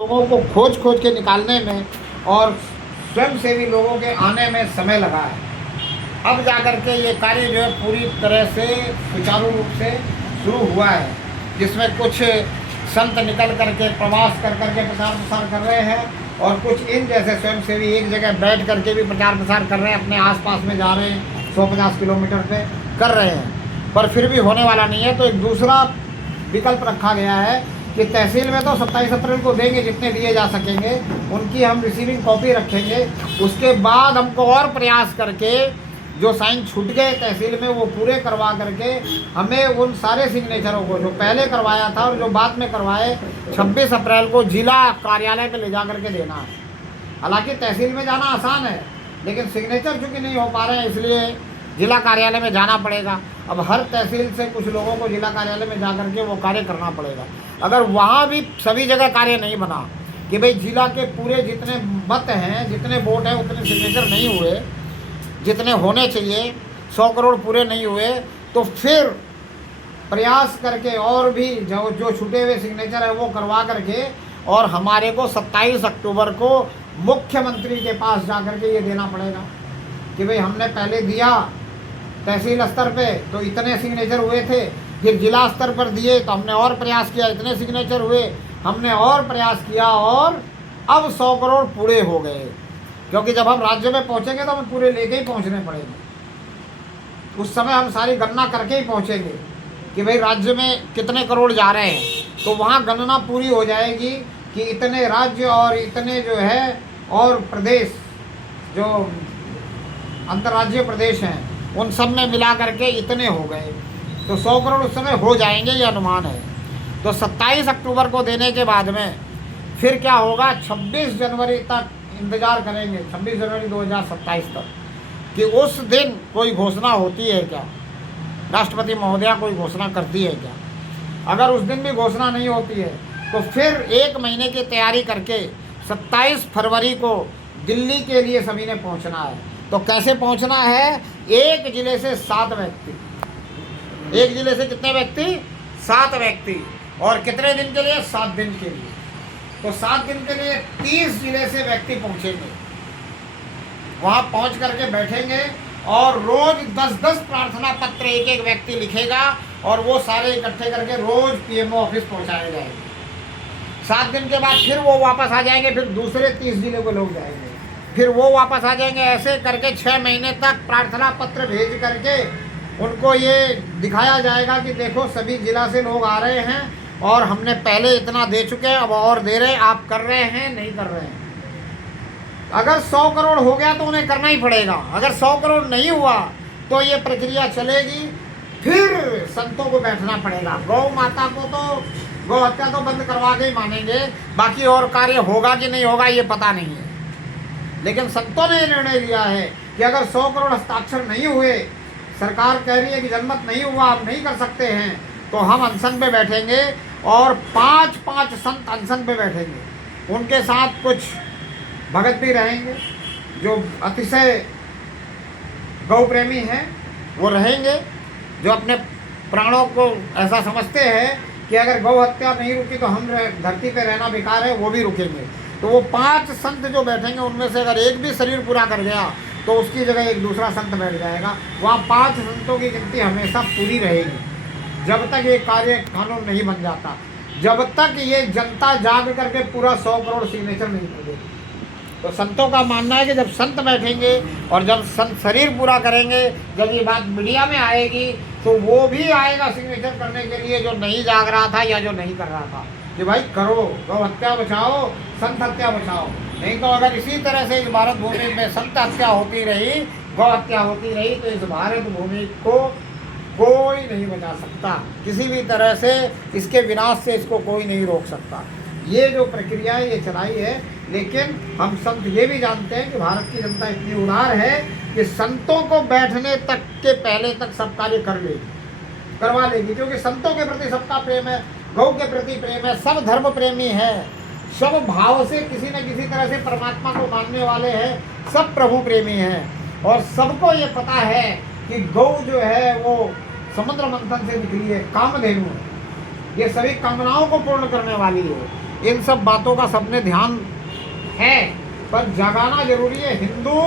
लोगों को खोज खोज के निकालने में और स्वयंसेवी लोगों के आने में समय लगा है। अब जाकर के ये कार्य जो है पूरी तरह से सुचारू रूप से शुरू हुआ है, जिसमें कुछ संत निकल करके प्रवास कर करके प्रचार प्रसार कर रहे हैं और कुछ इन जैसे स्वयंसेवी एक जगह बैठ करके भी प्रचार प्रसार कर रहे हैं, अपने आसपास में जा रहे हैं, 150 किलोमीटर पे कर रहे हैं, पर फिर भी होने वाला नहीं है। तो एक दूसरा विकल्प रखा गया है कि तहसील में तो 27 अप्रैल को देंगे, जितने दिए जा सकेंगे उनकी हम रिसीविंग कॉपी रखेंगे। उसके बाद हमको और प्रयास करके जो साइन छूट गए तहसील में वो पूरे करवा करके हमें उन सारे सिग्नेचरों को जो पहले करवाया था और जो बाद में करवाए 26 अप्रैल को जिला कार्यालय पे ले जा करके देना है। हालांकि तहसील में जाना आसान है, लेकिन सिग्नेचर चूँकि नहीं हो पा रहे हैं, इसलिए जिला कार्यालय में जाना पड़ेगा। अब हर तहसील से कुछ लोगों को जिला कार्यालय में जा करके वो कार्य करना पड़ेगा। अगर वहाँ भी सभी जगह कार्य नहीं बना कि भाई जिला के पूरे जितने मत हैं, जितने वोट हैं, उतने सिग्नेचर नहीं हुए जितने होने चाहिए, 100 करोड़ पूरे नहीं हुए, तो फिर प्रयास करके और भी जो छूटे हुए सिग्नेचर है वो करवा करके और हमारे को 27 अक्टूबर को मुख्यमंत्री के पास जा करके ये देना पड़ेगा कि भाई हमने पहले दिया तहसील स्तर पे तो इतने सिग्नेचर हुए थे, फिर जिला स्तर पर दिए तो हमने और प्रयास किया, इतने सिग्नेचर हुए, हमने और प्रयास किया और अब 100 करोड़ पूरे हो गए। क्योंकि जब हम राज्य में पहुंचेंगे तो हमें पूरे लेके ही पहुंचने पड़ेंगे। उस समय हम सारी गणना करके ही पहुंचेंगे कि भाई राज्य में कितने करोड़ जा रहे हैं, तो वहाँ गणना पूरी हो जाएगी कि इतने राज्य और इतने जो है और प्रदेश जो अंतर्राज्यीय प्रदेश हैं उन सब में मिला करके इतने हो गए, तो 100 करोड़ उस समय हो जाएंगे, ये अनुमान है। तो 27 अक्टूबर को देने के बाद में फिर क्या होगा, 26 जनवरी तक इंतज़ार करेंगे, 26 जनवरी 2027 तक कि उस दिन कोई घोषणा होती है क्या, राष्ट्रपति महोदया कोई घोषणा करती है क्या। अगर उस दिन भी घोषणा नहीं होती है तो फिर 1 महीने की तैयारी करके 27 फरवरी को दिल्ली के लिए सभी ने पहुँचना है। तो कैसे पहुंचना है, एक जिले से 7 व्यक्ति, एक जिले से कितने व्यक्ति, 7 व्यक्ति, और कितने दिन के लिए, 7 दिन के लिए। तो 7 दिन के लिए 30 जिले से व्यक्ति पहुंचेंगे, वहां पहुंच करके बैठेंगे और रोज 10-10 प्रार्थना पत्र एक एक व्यक्ति लिखेगा और वो सारे इकट्ठे करके रोज पीएमओ ऑफिस पहुंचाए जाएंगे। 7 दिन के बाद फिर वो वापस आ जाएंगे, फिर दूसरे 30 जिले को लोग जाएंगे, फिर वो वापस आ जाएंगे। ऐसे करके 6 महीने तक प्रार्थना पत्र भेज करके उनको ये दिखाया जाएगा कि देखो सभी जिला से लोग आ रहे हैं और हमने पहले इतना दे चुके हैं, अब और दे रहे हैं, आप कर रहे हैं नहीं कर रहे हैं। अगर 100 करोड़ हो गया तो उन्हें करना ही पड़ेगा, अगर 100 करोड़ नहीं हुआ तो ये प्रक्रिया चलेगी, फिर संतों को बैठना पड़ेगा। गौ माता को तो गौ हत्या तो बंद करवा के ही मानेंगे, बाकी और कार्य होगा कि नहीं होगा ये पता नहीं है। लेकिन संतों ने निर्णय लिया है कि अगर 100 करोड़ हस्ताक्षर नहीं हुए, सरकार कह रही है कि जनमत नहीं हुआ, आप नहीं कर सकते हैं, तो हम अनशन पे बैठेंगे और 5-5 संत अनशन पे बैठेंगे। उनके साथ कुछ भगत भी रहेंगे जो अतिशय गौ प्रेमी हैं, वो रहेंगे, जो अपने प्राणों को ऐसा समझते हैं कि अगर गौ हत्या नहीं रुकी तो हम धरती पे रहना बेकार है, वो भी रुकेंगे। तो वो 5 संत जो बैठेंगे उनमें से अगर एक भी शरीर पूरा कर गया तो उसकी जगह एक दूसरा संत बैठ जाएगा। वहाँ 5 संतों की गिनती हमेशा पूरी रहेगी जब तक ये कार्य कानून नहीं बन जाता, जब तक ये जनता जाग करके पूरा 100 करोड़ सिग्नेचर नहीं कर देगी। तो संतों का मानना है कि जब संत बैठेंगे और जब संत शरीर पूरा करेंगे, जब ये बात मीडिया में आएगी तो वो भी आएगा सिग्नेचर करने के लिए जो नहीं जाग रहा था या जो नहीं कर रहा था कि भाई करो, गौ हत्या बचाओ, संत हत्या बचाओ। नहीं तो अगर इसी तरह से इस भारत भूमि में संत हत्या होती रही, गौ हत्या होती रही, तो इस भारत भूमि को कोई नहीं बचा सकता, किसी भी तरह से इसके विनाश से इसको कोई नहीं रोक सकता। ये जो प्रक्रिया है ये चलाई है, लेकिन हम संत ये भी जानते हैं कि भारत की जनता इतनी उदार है कि संतों को बैठने तक के पहले तक सब कार्य कर लेगी, करवा लेगी, क्योंकि संतों के प्रति सबका प्रेम है, गौ के प्रति प्रेम है, सब धर्म प्रेमी है, सब भाव से किसी न किसी तरह से परमात्मा को मानने वाले हैं, सब प्रभु प्रेमी हैं और सबको ये पता है कि गौ जो है वो समुद्र मंथन से निकली है, कामधेनु है, ये सभी कामनाओं को पूर्ण करने वाली है। इन सब बातों का सबने ध्यान है, पर जगाना जरूरी है। हिंदू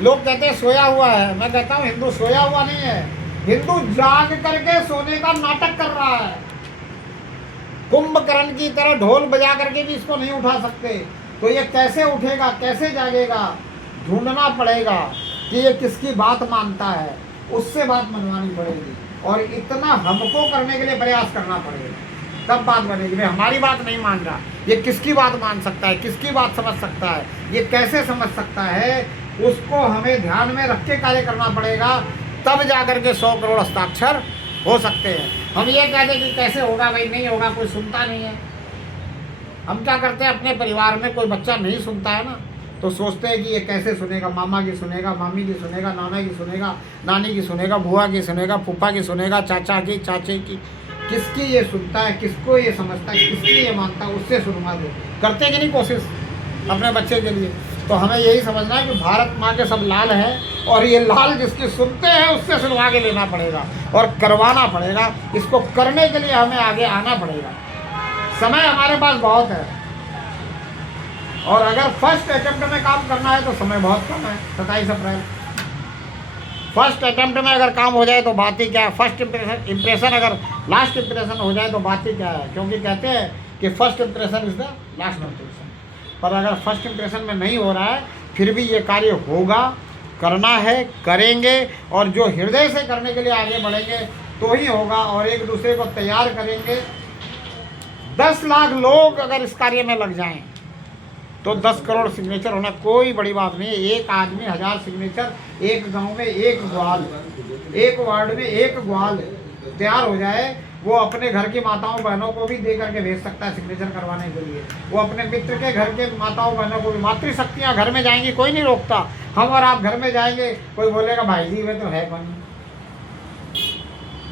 लोग कहते हैं सोया हुआ है, मैं कहता हूँ हिंदू सोया हुआ नहीं है, हिंदू जाग करके सोने का नाटक कर रहा है। कुंभकर्ण की तरह ढोल बजा करके भी इसको नहीं उठा सकते, तो ये कैसे उठेगा, कैसे जागेगा? ढूंढना पड़ेगा कि ये किसकी बात मानता है, उससे बात मनवानी पड़ेगी, और इतना हमको करने के लिए प्रयास करना पड़ेगा, तब बात बनेगी। भाई हमारी बात नहीं मान रहा, ये किसकी बात मान सकता है, किसकी बात समझ सकता है, ये कैसे समझ सकता है, उसको हमें ध्यान में रख के कार्य करना पड़ेगा, तब जा कर के 100 करोड़ हस्ताक्षर हो सकते हैं। हम ये कहते कि कैसे होगा, भाई नहीं होगा, कोई सुनता नहीं है। हम क्या करते हैं, अपने परिवार में कोई बच्चा नहीं सुनता है ना, तो सोचते हैं कि ये कैसे सुनेगा, मामा की सुनेगा, मामी की सुनेगा, नाना की सुनेगा, नानी की सुनेगा, बुआ की सुनेगा, फूफा की सुनेगा, चाचा की, चाचे की, किसकी ये सुनता है, किसको ये समझता है, किसकी ये मानता है, उससे सुनवा दो। करते कि नहीं कोशिश अपने बच्चे के लिए? तो हमें यही समझना है कि भारत माँ के सब लाल हैं, और ये लाल जिसकी सुनते हैं उससे सुनवा के लेना पड़ेगा और करवाना पड़ेगा। इसको करने के लिए हमें आगे आना पड़ेगा। समय हमारे पास बहुत है, और अगर फर्स्ट अटेम्प्ट में काम करना है तो समय बहुत कम है, 27 अप्रैल। फर्स्ट अटेम्प्ट में अगर काम हो जाए तो बात ही क्या है, फर्स्ट इम्प्रेशन अगर लास्ट इम्प्रेशन हो जाए तो बात ही क्या है, क्योंकि कहते हैं कि first impression is the last impression. पर अगर फर्स्ट इम्प्रेशन में नहीं हो रहा है, फिर भी ये कार्य होगा, करना है, करेंगे, और जो हृदय से करने के लिए आगे बढ़ेंगे तो ही होगा, और एक दूसरे को तैयार करेंगे। 10 लाख लोग अगर इस कार्य में लग जाएं तो 10 करोड़ सिग्नेचर होना कोई बड़ी बात नहीं है। एक आदमी 1000 सिग्नेचर, एक गांव में एक ग्वाल, एक वार्ड में एक ग्वाल तैयार हो जाए, वो अपने घर की माताओं बहनों को भी दे करके भेज सकता है सिग्नेचर करवाने के लिए। वो अपने मित्र के घर के माताओं बहनों को भी, मातृशक्तियाँ घर में जाएंगी, कोई नहीं रोकता। हम और आप घर में जाएंगे, कोई बोलेगा भाई जी वे तो है कौन,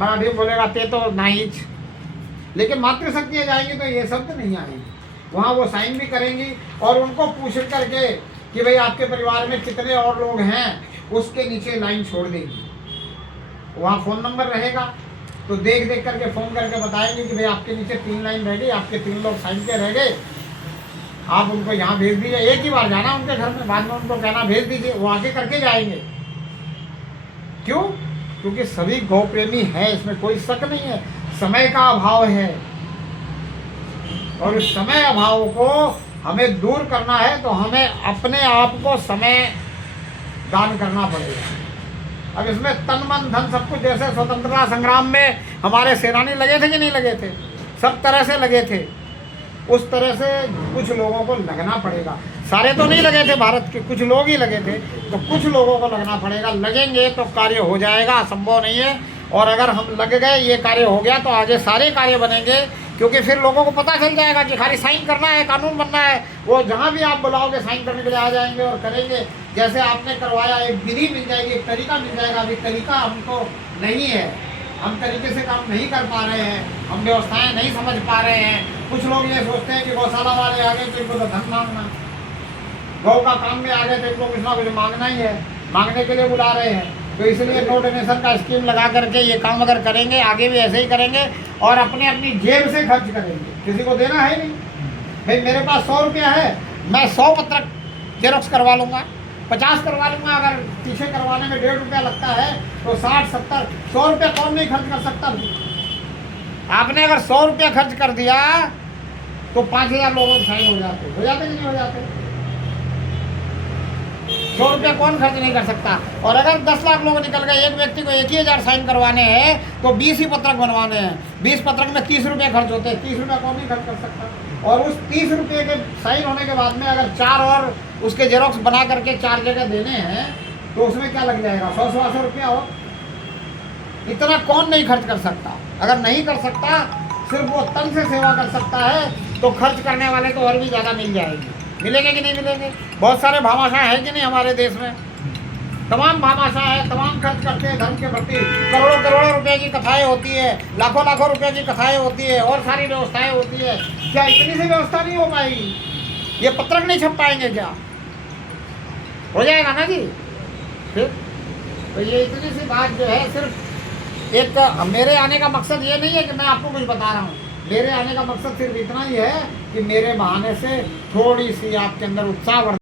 मराठी बोलेगा ते तो नाहीच, लेकिन मातृशक्तियाँ जाएंगी तो ये शब्द नहीं आएगी। वहाँ वो साइन भी करेंगी, और उनको पूछ करके कि भाई आपके परिवार में कितने और लोग हैं, उसके नीचे लाइन छोड़ देगी। वहाँ फ़ोन नंबर रहेगा, तो देख देख करके फ़ोन करके बताएंगे कि भाई आपके नीचे 3 लाइन रह गई, आपके 3 लोग साइन के रह गए, आप उनको यहाँ भेज दीजिए। एक ही बार जाना उनके घर में, बाद में उनको कहना भेज दीजिए, वो आके करके जाएंगे। क्यों? क्योंकि सभी गौ प्रेमी है, इसमें कोई शक नहीं है। समय का अभाव है, और इस समय अभाव को हमें दूर करना है तो हमें अपने आप को समय दान करना पड़ेगा। अब इसमें तन मन धन सब कुछ, जैसे स्वतंत्रता संग्राम में हमारे सेनानी लगे थे कि नहीं लगे थे, सब तरह से लगे थे, उस तरह से कुछ लोगों को लगना पड़ेगा। सारे तो नहीं लगे थे, भारत के कुछ लोग ही लगे थे, तो कुछ लोगों को लगना पड़ेगा। लगेंगे तो कार्य हो जाएगा, असंभव नहीं है। और अगर हम लग गए, ये कार्य हो गया, तो आगे सारे कार्य बनेंगे, क्योंकि फिर लोगों को पता चल जाएगा कि खाली साइन करना है, कानून बनना है। वो जहाँ भी आप बुलाओगे साइन करने के लिए आ जाएंगे और करेंगे। जैसे आपने करवाया, एक विधि मिल जाएगी, एक तरीका मिल जाएगा। अभी तरीका हमको नहीं है, हम तरीके से काम नहीं कर पा रहे हैं, हम व्यवस्थाएं नहीं समझ पा रहे हैं। कुछ लोग ये सोचते हैं कि गौशाला वाले आ गए तो इनको तो धन मांगना, गौ का काम में आ गए तो इनको कुछ ना कुछ मांगना ही है, मांगने के लिए बुला रहे हैं। तो इसलिए नो डोनेशन का स्कीम लगा करके ये काम अगर करेंगे, आगे भी ऐसे ही करेंगे, और अपने अपनी जेब से खर्च करेंगे, किसी को देना है नहीं। भाई मेरे पास 100 रुपया है, मैं 100 पत्रक जेरोक्स करवा लूँगा, 50 करवा लूँगा। अगर पीछे करवाने में 1.5 रुपया लगता है तो 60, 70, 100 रुपया कौन नहीं खर्च कर सकता। आपने अगर 100 रुपया खर्च कर दिया तो 5000 लोगों साइन हो जाते कि नहीं हो जाते? 100 रुपया कौन खर्च नहीं कर सकता। और अगर 10 लाख लोग निकल गए, एक व्यक्ति को 1000 साइन करवाने हैं तो 20 ही पत्रक बनवाने हैं। 20 पत्रक में 30 रुपये खर्च होते हैं, 30 रुपया कौन नहीं खर्च कर सकता। और उस 30 रुपये के साइन होने के बाद में अगर 4 और उसके जेरोक्स बना करके 4 जगह देने हैं तो उसमें क्या लग जाएगा, 100-125 रुपया हो। इतना कौन नहीं खर्च कर सकता। अगर नहीं कर सकता, सिर्फ वो तन से सेवा कर सकता है, तो खर्च करने वाले को और भी ज़्यादा मिल जाएगी। मिलेंगे कि नहीं मिलेंगे? बहुत सारे भामाशाह हैं कि नहीं हमारे देश में, तमाम भामाशाह है, तमाम खर्च करते हैं धर्म के प्रति। करोड़ों करोड़ों रुपए की कथाएं होती है, लाखों लाखों रुपए की कथाएं होती है, और सारी व्यवस्थाएं होती है। क्या इतनी सी व्यवस्था नहीं हो पाएगी? ये पत्रक नहीं छप पाएंगे क्या? हो जाएगा ना जी। फिर तो ये इतनी सी बात जो है, सिर्फ एक मेरे आने का मकसद ये नहीं है कि मैं आपको कुछ बता रहा हूँ। मेरे आने का मकसद सिर्फ इतना ही है कि मेरे बहाने से थोड़ी सी आपके अंदर उत्साह बढ़